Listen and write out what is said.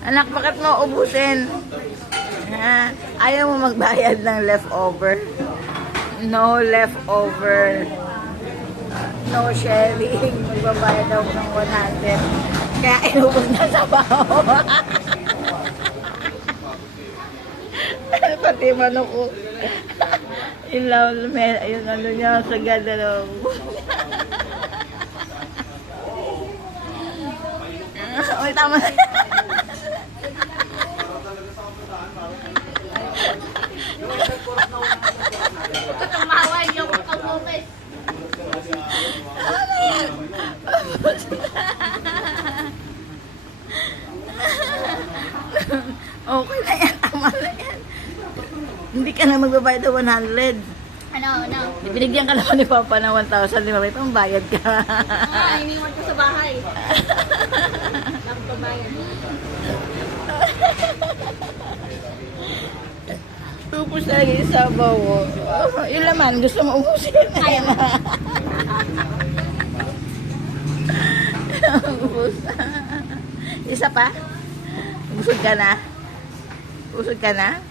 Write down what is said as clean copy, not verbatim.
Anak, bakit mo ubusin? Ha? Ayaw mo magbayad ng leftover? No leftover. No sharing. Magbabayad daw ng 100. Kaya inubos na sa baho. Pati manok ko. Ilaw, yung ano niya sa ganda. Uy, tama na. Tumaway yung pag-umpis. Ano yan? Okay na yan, tama na yan. Hindi ka na magbabayad ng 100. Ano? Binigyan ka naman ni Papa ng 1,000, di ba? May pambayad ka. Iniwan ko sa bahay. Nagpabayad. Tupos lagi sa bawo. Yung laman, gusto mo ubusin. Ayaw mo. Ubus. Isa pa? Busog ka na? Busog ka na?